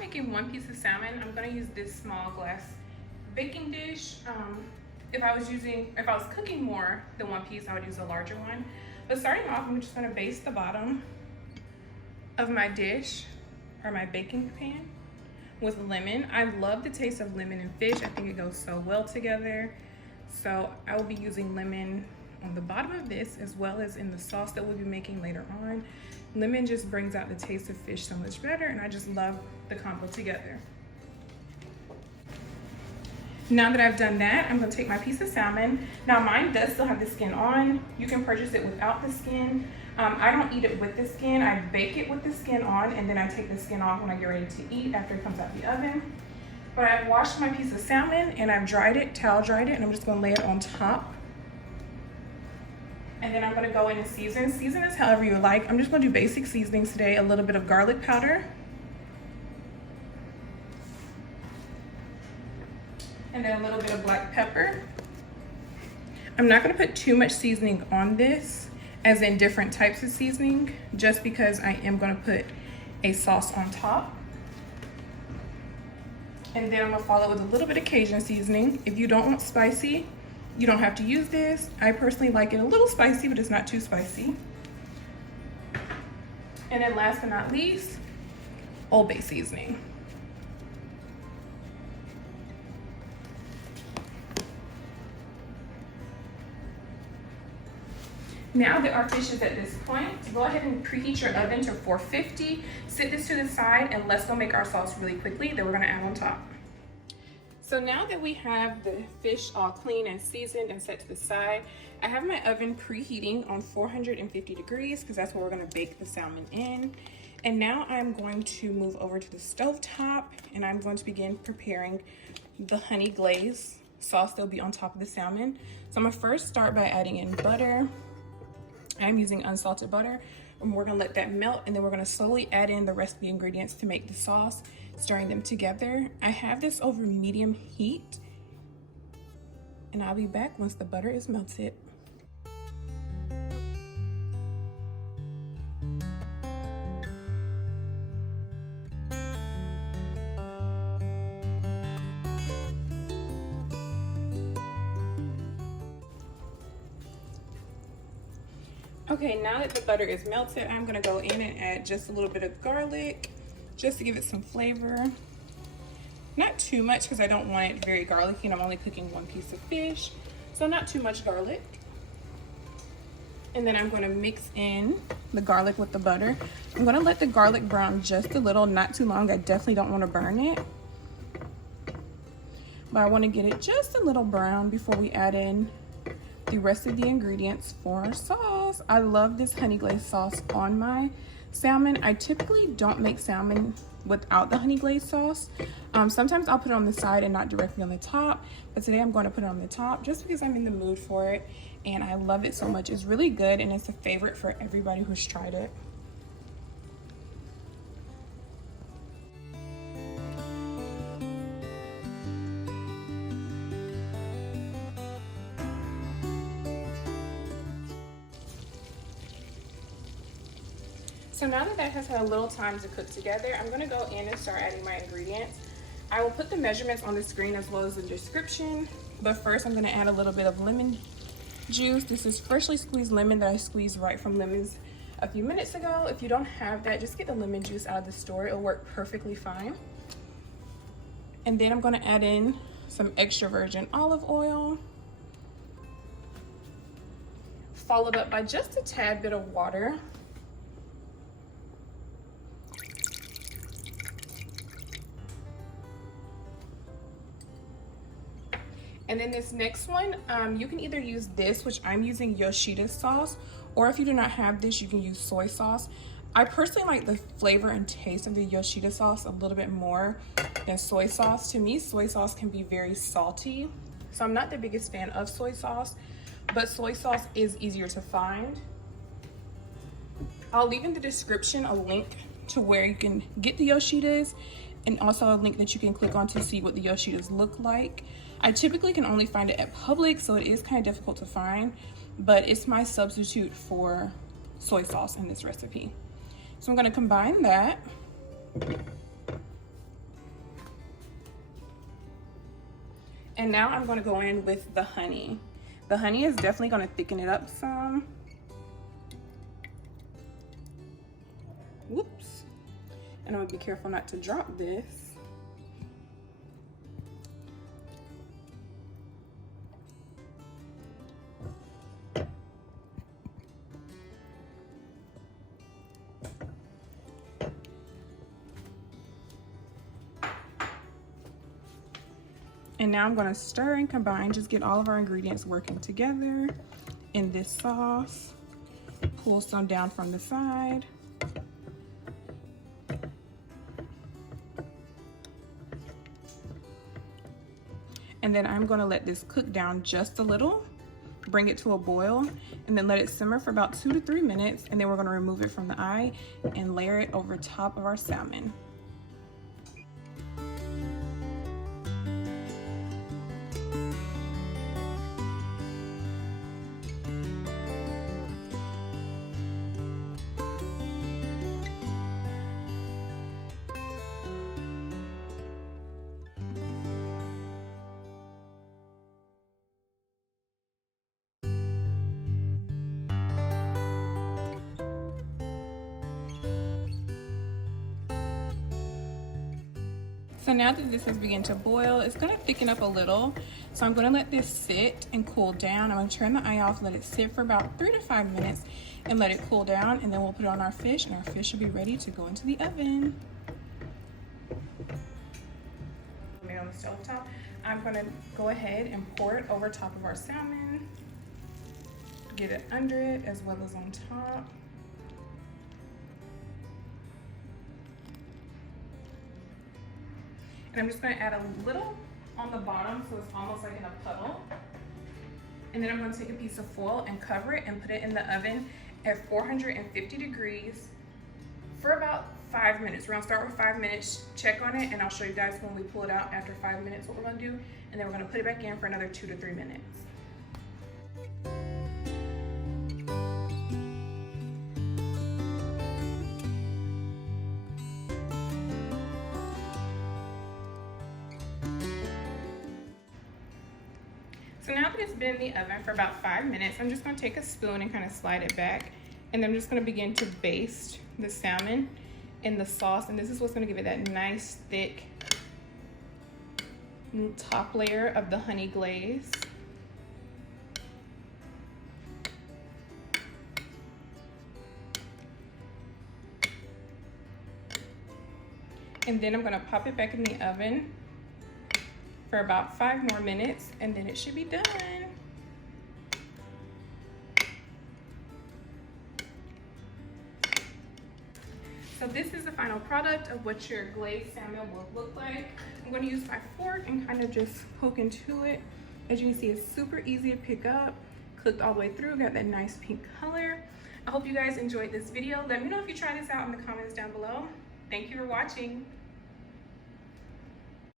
making one piece of salmon, I'm gonna use this small glass baking dish. If I was cooking more than one piece, I would use a larger one. But starting off, I'm just gonna baste the bottom of my dish or my baking pan with lemon. I love the taste of lemon and fish. I think it goes so well together. So I will be using lemon on the bottom of this as well as in the sauce that we'll be making later on. Lemon just brings out the taste of fish so much better, and I just love the combo together. Now that I've done that, I'm gonna take my piece of salmon. Now mine does still have the skin on. You can purchase it without the skin. I don't eat it with the skin. I bake it with the skin on, and then I take the skin off when I get ready to eat after it comes out the oven. But I've washed my piece of salmon and I've dried it, towel dried it, and I'm just gonna lay it on top. And then I'm gonna go in and season. Season this however you like. I'm just gonna do basic seasonings today. A little bit of garlic powder. And then a little bit of black pepper. I'm not gonna put too much seasoning on this, as in different types of seasoning, just because I am gonna put a sauce on top. And then I'm gonna follow with a little bit of Cajun seasoning. If you don't want spicy, you don't have to use this. I personally like it a little spicy, but it's not too spicy. And then last but not least, Old Bay seasoning. Now that our fish is at this point, go ahead and preheat your oven to 450. Sit this to the side and let's go make our sauce really quickly that we're gonna add on top. So now that we have the fish all clean and seasoned and set to the side, I have my oven preheating on 450 degrees because that's where we're gonna bake the salmon in. And now I'm going to move over to the stove top and I'm going to begin preparing the honey glaze sauce that'll be on top of the salmon. So I'm gonna first start by adding in butter. I'm using unsalted butter, and we're gonna let that melt, and then we're gonna slowly add in the rest of the ingredients to make the sauce, stirring them together. I have this over medium heat, and I'll be back once the butter is melted. Okay, now that the butter is melted, I'm gonna go in and add just a little bit of garlic, just to give it some flavor. Not too much, because I don't want it very garlicky, and I'm only cooking one piece of fish, so not too much garlic. And then I'm gonna mix in the garlic with the butter. I'm gonna let the garlic brown just a little, not too long. I definitely don't wanna burn it. But I wanna get it just a little brown before we add in the rest of the ingredients for our sauce. I love this honey glaze sauce on my salmon. I typically don't make salmon without the honey glaze sauce. Sometimes I'll put it on the side and not directly on the top, but today I'm going to put it on the top just because I'm in the mood for it and I love it so much. It's really good and it's a favorite for everybody who's tried it. So now that that has had a little time to cook together, I'm gonna go in and start adding my ingredients. I will put the measurements on the screen as well as the description, but first I'm gonna add a little bit of lemon juice. This is freshly squeezed lemon that I squeezed right from lemons a few minutes ago. If you don't have that, just get the lemon juice out of the store. It'll work perfectly fine. And then I'm gonna add in some extra virgin olive oil, followed up by just a tad bit of water. And then this next one, you can either use this, which I'm using Yoshida sauce, or if you do not have this, you can use soy sauce. I personally like the flavor and taste of the Yoshida sauce a little bit more than soy sauce. To me, soy sauce can be very salty, so I'm not the biggest fan of soy sauce, but soy sauce is easier to find. I'll leave in the description a link to where you can get the Yoshidas, and also a link that you can click on to see what the Yoshidas look like. I typically can only find it at Publix, so it is kind of difficult to find, but it's my substitute for soy sauce in this recipe. So I'm gonna combine that. And now I'm gonna go in with the honey. The honey is definitely gonna thicken it up some. Whoops. And I'm gonna be careful not to drop this. And now I'm gonna stir and combine, just get all of our ingredients working together in this sauce. Pull some down from the side. And then I'm gonna let this cook down just a little, bring it to a boil, and then let it simmer for about 2 to 3 minutes, and then we're gonna remove it from the eye and layer it over top of our salmon. So now that this has begun to boil, it's gonna thicken up a little. So I'm gonna let this sit and cool down. I'm gonna turn the eye off, let it sit for about 3 to 5 minutes and let it cool down, and then we'll put it on our fish, and our fish will be ready to go into the oven. On the stove top, I'm gonna go ahead and pour it over top of our salmon. Get it under it as well as on top. And I'm just gonna add a little on the bottom so it's almost like in a puddle. And then I'm gonna take a piece of foil and cover it and put it in the oven at 450 degrees for about 5 minutes. We're gonna start with 5 minutes, check on it, and I'll show you guys when we pull it out after 5 minutes what we're gonna do. And then we're gonna put it back in for another 2 to 3 minutes. So now that it's been in the oven for about 5 minutes, I'm just gonna take a spoon and kind of slide it back. And then I'm just gonna begin to baste the salmon in the sauce. And this is what's gonna give it that nice, thick top layer of the honey glaze. And then I'm gonna pop it back in the oven for about 5 more minutes, and then it should be done. So this is the final product of what your glazed salmon will look like. I'm going to use my fork and kind of just poke into it. As you can see, it's super easy to pick up, cooked all the way through, got that nice pink color. I hope you guys enjoyed this video. Let me know if you try this out in the comments down below. Thank you for watching.